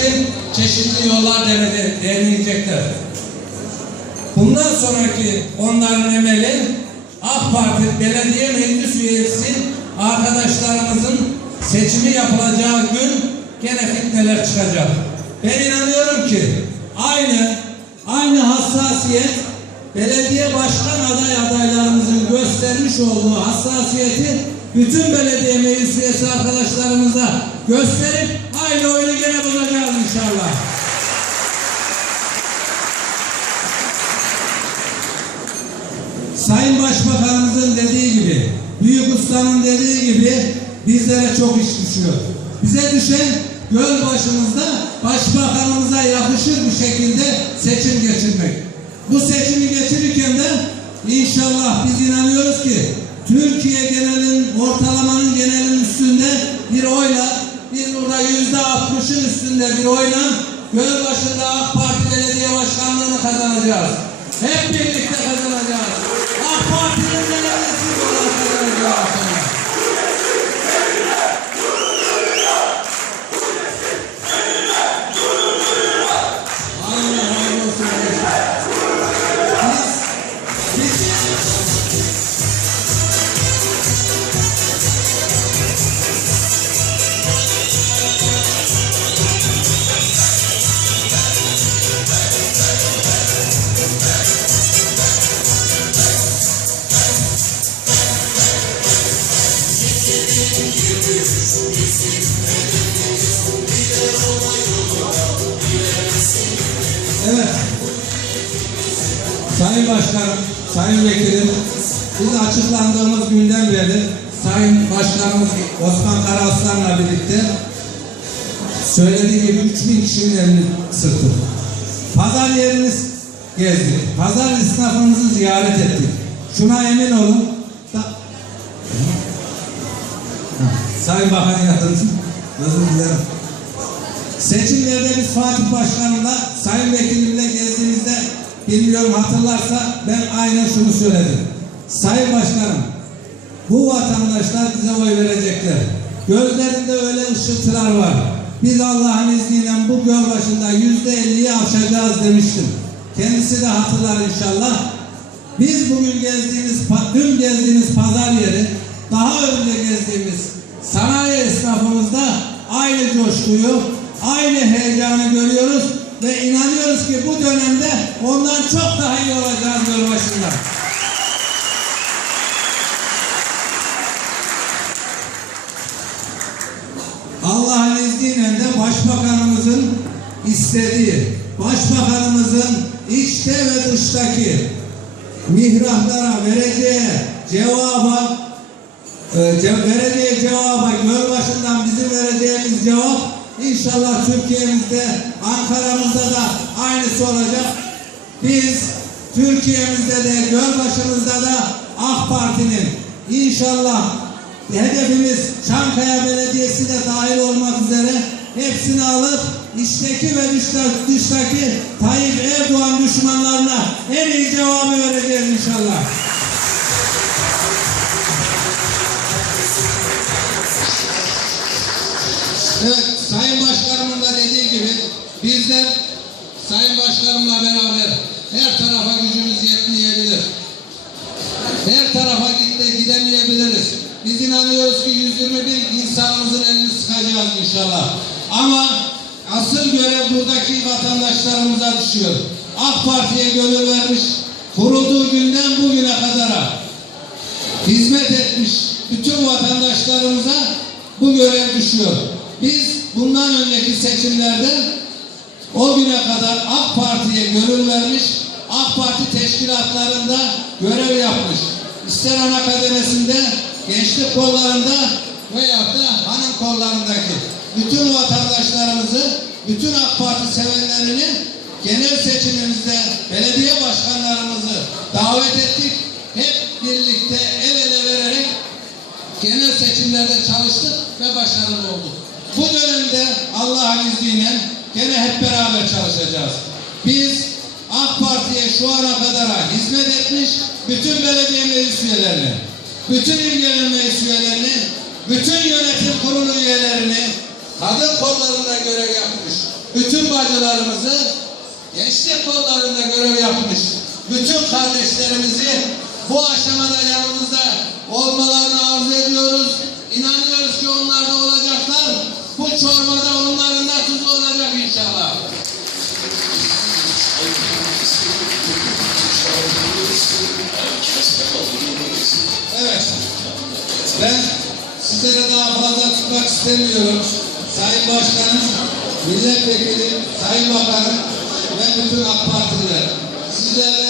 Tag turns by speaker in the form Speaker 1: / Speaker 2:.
Speaker 1: için çeşitli yollar deneyecekler. Bundan sonraki onların emeli AK Parti belediye meclis üyesi arkadaşlarımızın seçimi yapılacağı gün gene fitneler çıkacak. Ben inanıyorum ki aynı aynı hassasiyet belediye başkan aday adaylarımızın göstermiş olduğu hassasiyeti bütün belediye meclis üyesi arkadaşlarımıza gösterip aynı oyunu gene bulacağız inşallah. Sayın Başbakanımızın dediği gibi, Büyük Usta'nın dediği gibi bizlere çok iş düşüyor. Bize düşen göl başımızda Başbakanımıza yakışır bir şekilde seçim geçirmek. Bu seçimi geçirirken de inşallah biz inanıyoruz ki Türkiye genelin ortalamanın genelin üstünde bir oyla biz burada yüzde altmışın üstünde bir oyla Gölbaşı'nda AK Parti Belediye Başkanlığı'nı kazanacağız. Hep birlikte kazanacağız. AK Parti'nin belediyesi olarak kazanacağız. Biz, biz Evet. Sayın Başkanım, Sayın Vekilim, biz açıklandığımız günden beri Sayın Başkanımız Osman Karaaslan'la birlikte söylediği gibi 3000 kişinin elini sıktık. Pazar yerini gezdik. Pazar esnafımızı ziyaret ettik. Şuna emin olun. Da... Sayın Bakan yardımcı. Özür dilerim. Seçimlerde biz Fatih Başkanımla, Sayın Vekilimle gezdiğimizde bilmiyorum hatırlarsa ben aynen şunu söyledim. Sayın Başkanım, bu vatandaşlar bize oy verecekler. Gözlerinde öyle ışıltılar var. Biz Allah'ın izniyle bu göl başında yüzde elliyi aşacağız demiştim. Kendisi de hatırlar inşallah. Biz bugün gezdiğimiz, dün gezdiğimiz pazar yeri, daha önce gezdiğimiz sanayi esnafımızda aynı coşkuyu, aynı heyecanı görüyoruz ve inanıyoruz ki bu dönemde ondan çok daha iyi olacağız göl başında. Allah'ın izniyle de başbakanımızın istediği, başbakanımızın içte ve dıştaki mihraplara vereceği cevaba e, ce- vereceği cevaba göl bizim vereceğimiz cevap inşallah Türkiye'mizde Ankara'mızda da aynısı olacak. Biz Türkiye'mizde de göl başımızda da AK Parti'nin inşallah hedefimiz Çankaya Belediyesi de dahil olmak üzere hepsini alıp içteki ve dışta- dıştaki Tayyip Erdoğan düşmanlarına en iyi cevabı vereceğiz inşallah. Evet, Sayın Başkanımın da dediği gibi bizler Sayın Başkanımla beraber her tarafa gücümüz yetmeyebilir. Her tarafa gitte gidemeyebiliriz. Biz inanıyoruz ki 121 insanımızın elini sıkacağız inşallah. Ama asıl görev buradaki vatandaşlarımıza düşüyor. AK Parti'ye gönül vermiş, kurulduğu günden bugüne kadara hizmet etmiş bütün vatandaşlarımıza bu görev düşüyor. Biz bundan önceki seçimlerde o güne kadar AK Parti'ye gönül vermiş, AK Parti teşkilatlarında görev yapmış. İster ana kademesinde, gençlik kollarında veyahut da hanım kollarındaki bütün vatandaşlarımızı, bütün AK Parti sevenlerini genel seçimimizde belediye başkanlarımızı davet ettik. Hep birlikte el ele vererek genel seçimlerde çalıştık ve başarılı olduk. Bu dönemde Allah'ın izniyle gene hep beraber çalışacağız. Biz şu ana kadar hizmet etmiş bütün belediye meclis üyelerini, bütün il genel meclis üyelerini, bütün yönetim kurulu üyelerini kadın kollarına göre yapmış. bütün bacılarımızı gençlik kollarında görev yapmış bütün kardeşlerimizi bu aşamada yanımızda olmalarını arzu ediyoruz. İnanıyoruz ki onlar da olacaklar. Bu çorbada Ben sizlere daha fazla tutmak istemiyorum. Sayın Başkanım, Milletvekili, Sayın Bakanım ve bütün AK Partililer. Sizlere